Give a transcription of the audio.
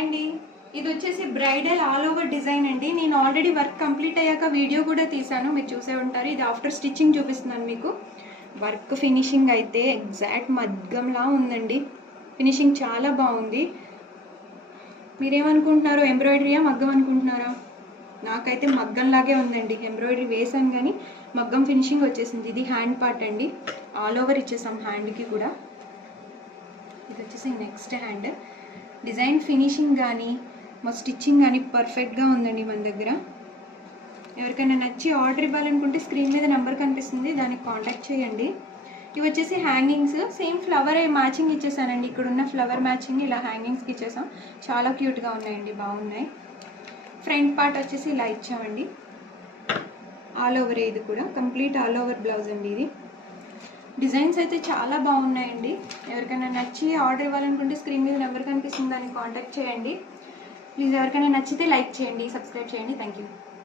అండి ఇది వచ్చేసి బ్రైడల్ ఆల్ ఓవర్ డిజైన్ అండి. నేను ఆల్రెడీ వర్క్ కంప్లీట్ అయ్యాక వీడియో కూడా తీసాను, మీరు చూసే ఉంటారు. ఇది ఆఫ్టర్ స్టిచ్చింగ్ చూపిస్తున్నాను మీకు. వర్క్ ఫినిషింగ్ అయితే ఎగ్జాక్ట్ మగ్గంలా ఉందండి. ఫినిషింగ్ చాలా బాగుంది. మీరేమనుకుంటున్నారు, ఎంబ్రాయిడరీయా మగ్గం అనుకుంటున్నారా? నాకైతే మగ్గంలాగే ఉందండి. ఎంబ్రాయిడరీ వేసాను కానీ మగ్గం ఫినిషింగ్ వచ్చేసింది. ఇది హ్యాండ్ పార్ట్ అండి, ఆల్ ఓవర్ ఇచ్చేసాం హ్యాండ్కి కూడా. ఇది వచ్చేసి నెక్స్ట్ హ్యాండ్. డిజైన్ ఫినిషింగ్ కానీ మా స్టిచ్చింగ్ కానీ పర్ఫెక్ట్గా ఉందండి మన దగ్గర. ఎవరికైనా నచ్చి ఆర్డర్ ఇవ్వాలనుకుంటే స్క్రీన్ మీద నెంబర్ కనిపిస్తుంది, దానికి కాంటాక్ట్ చేయండి. ఇవి వచ్చేసి హ్యాంగింగ్స్, సేమ్ ఫ్లవర్ మ్యాచింగ్ ఇచ్చేసానండి. ఇక్కడ ఉన్న ఫ్లవర్ మ్యాచింగ్ ఇలా హ్యాంగింగ్స్కి ఇచ్చేసాం. చాలా క్యూట్గా ఉన్నాయండి, బాగున్నాయి. ఫ్రంట్ పార్ట్ వచ్చేసి ఇలా ఇచ్చామండి. ఆల్ ఓవర్, ఇది కూడా కంప్లీట్ ఆల్ ఓవర్ బ్లౌజ్ అండి. ఇది డిజైన్స్ అయితే చాలా బాగున్నాయండి. ఎవరికైనా నచ్చి ఆర్డర్ ఇవ్వాలనుకుంటే స్క్రీన్ మీద నెంబర్ కనిపిస్తుంది, దానికి కాంటాక్ట్ చేయండి. ప్లీజ్ ఎవరికైనా నచ్చితే లైక్ చేయండి, సబ్స్క్రైబ్ చేయండి. Thank you.